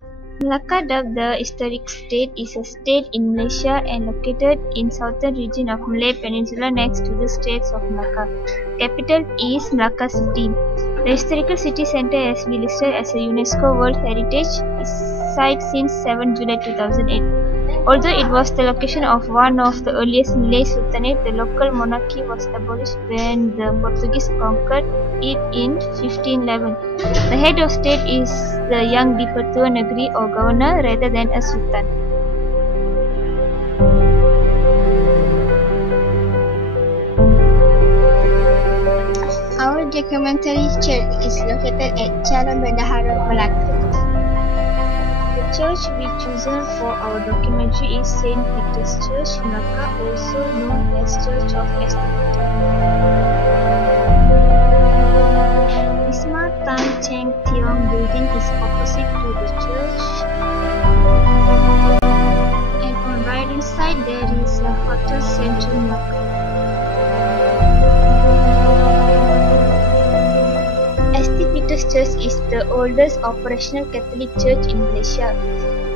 Melaka, dubbed the Historic State, is a state in Malaysia and located in southern region of Malay Peninsula next to the states of Melaka. Capital is Melaka City. The historical city centre has been listed as a UNESCO World Heritage Site since 7 July 2008. Although it was the location of one of the earliest Malay Sultanate, the local monarchy was abolished when the Portuguese conquered it in 1511. The head of state is the Yang di-Pertua Negeri or governor rather than a sultan. Our documentary church is located at Jalan Bendahara, Melaka. The church we chosen for our documentary is Saint Peter's Church, Melaka, also known as Church of St. Peter. Wisma Tan Cheng Tiong building is opposite to the church, and on right hand side there is a Hotel Central Melaka. St. Peter's Church is the oldest operational Catholic church in Malaysia.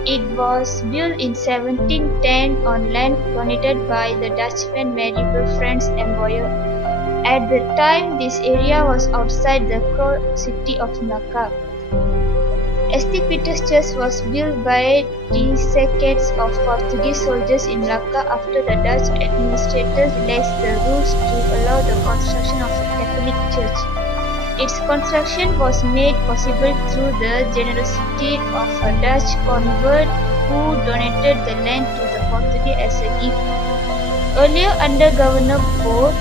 It was built in 1710 on land donated by the Dutchman medieval Franz Emboyer. At the time, this area was outside the core city of Melaka. St. Peter's Church was built by descendants of Portuguese soldiers in Melaka after the Dutch administrators relaxed the rules to allow the construction of a Catholic church. Its construction was made possible through the generosity of a Dutch convert who donated the land to the Portuguese as a gift. Earlier, under Governor Bo,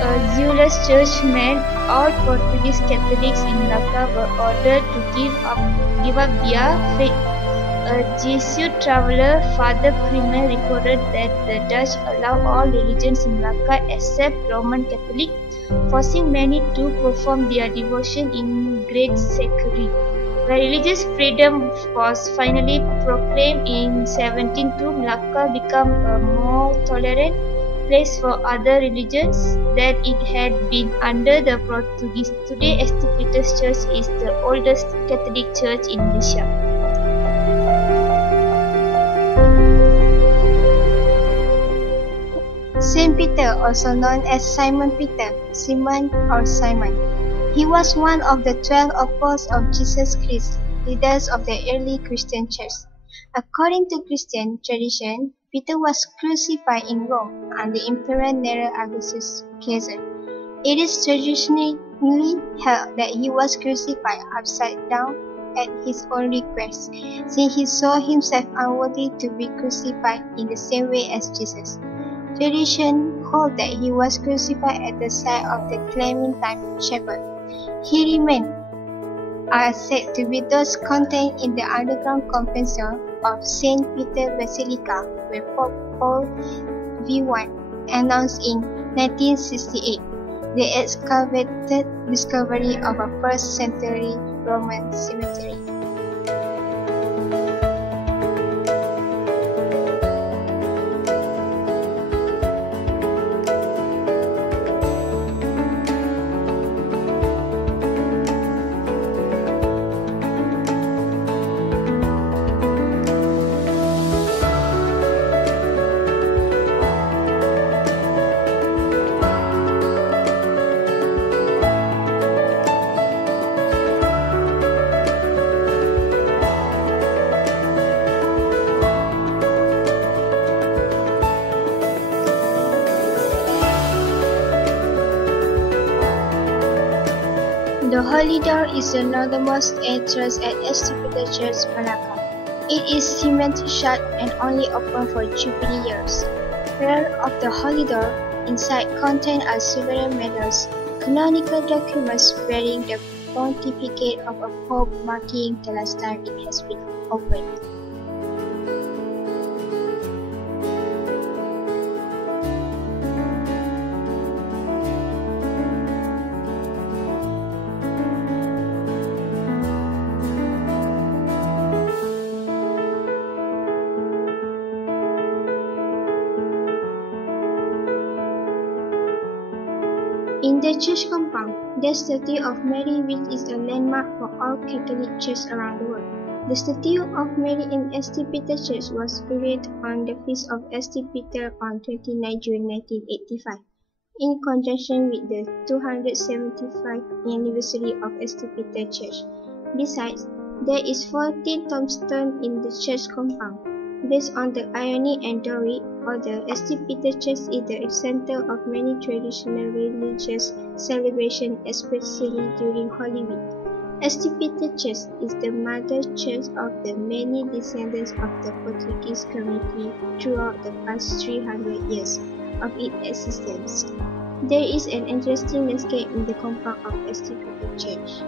a zealous churchman, all Portuguese Catholics in Melaka were ordered to give up their faith. A Jesuit traveller, Father Freeman, recorded that the Dutch allow all religions in Melaka except Roman Catholic, forcing many to perform their devotion in great secrecy. When religious freedom was finally proclaimed in 1702, Melaka became a more tolerant place for other religions than it had been under the Portuguese. Today, St. Peter's Church is the oldest Catholic church in Malaysia. Saint Peter, also known as Simon Peter, Simon or Simon. He was one of the 12 apostles of Jesus Christ, leaders of the early Christian church. According to Christian tradition, Peter was crucified in Rome under Emperor Nero Augustus Caesar. It is traditionally held that he was crucified upside down at his own request, since he saw himself unworthy to be crucified in the same way as Jesus. Tradition holds that he was crucified at the side of the Clementine Chapel. His remains are said to be those contained in the underground complex of Saint Peter Basilica, where Pope Paul V1 announced in 1968 the excavated discovery of a 1st century Roman cemetery. The Holy Door is the northernmost entrance at St. Peter's Church, Melaka. It is cemented shut and only open for Jubilee years. Prayer of the Holy Door inside contain are several medals, canonical documents bearing the pontificate of a pope marking the last time it has been opened. In the church compound, the statue of Mary, which is a landmark for all Catholic churches around the world. The statue of Mary in St. Peter Church was buried on the feast of St. Peter on 29 June 1985, in conjunction with the 275th anniversary of St. Peter Church. Besides, there is 14 tombstones in the church compound. Based on the irony and Doric order, St. Peter Church is the center of many traditional religious celebrations, especially during Holy Week. St. Peter Church is the mother church of the many descendants of the Portuguese community throughout the past 300 years of its existence. There is an interesting landscape in the compound of St. Peter Church.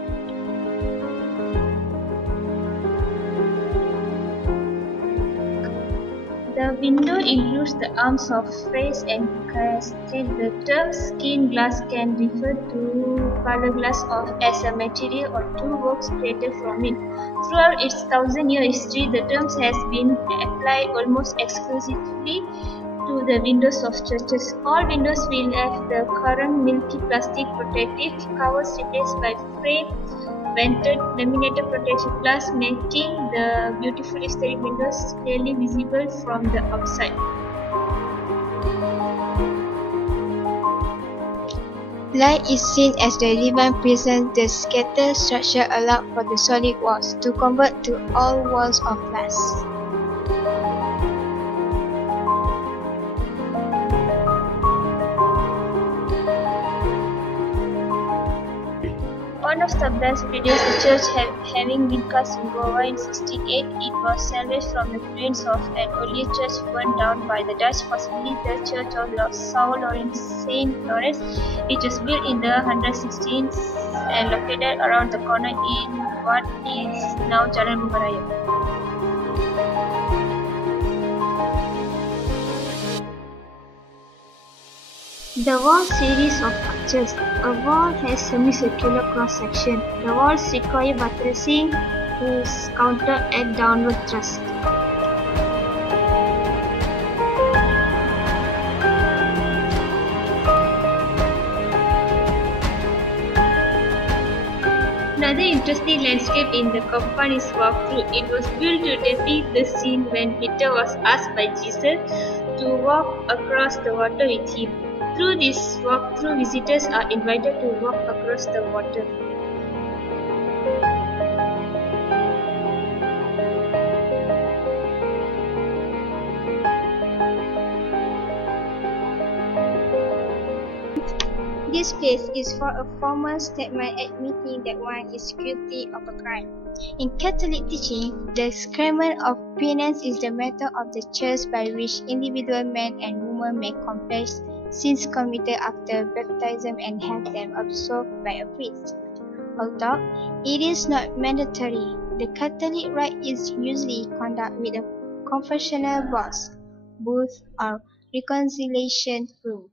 The window includes the arms of frieze and cascade. The term skin glass can refer to color glass as a material or two works created from it. Throughout its 1,000-year history, the term has been applied almost exclusively to the windows of churches. All windows will have the current milky plastic protective covers replaced by frayed vented laminated protective glass, making the beautiful historic windows clearly visible from the outside. Light is seen as the living presence. The scattered structure allowed for the solid walls to convert to all walls of glass. One of the best predates the church having been cast in Goa in 1668, it was salvaged from the ruins of an earlier church burned down by the Dutch, possibly the Church of Saint Lawrence, which was built in the 116s and located around the corner in what is now Jalan Bungaraya. The wall series of arches. A wall has semicircular cross-section. The walls require buttressing to counteract downward thrust. Another interesting landscape in the compound is walkthrough. It was built to depict the scene when Peter was asked by Jesus to walk across the water with him. Through this walkthrough, visitors are invited to walk across the water. This place is for a formal statement admitting that one is guilty of a crime. In Catholic teaching, the sacrament of penance is the method of the Church by which individual men and women may confess sins committed after baptism and have them absolved by a priest. Although it is not mandatory, the Catholic rite is usually conducted with a confessional box, booth, or reconciliation rooms.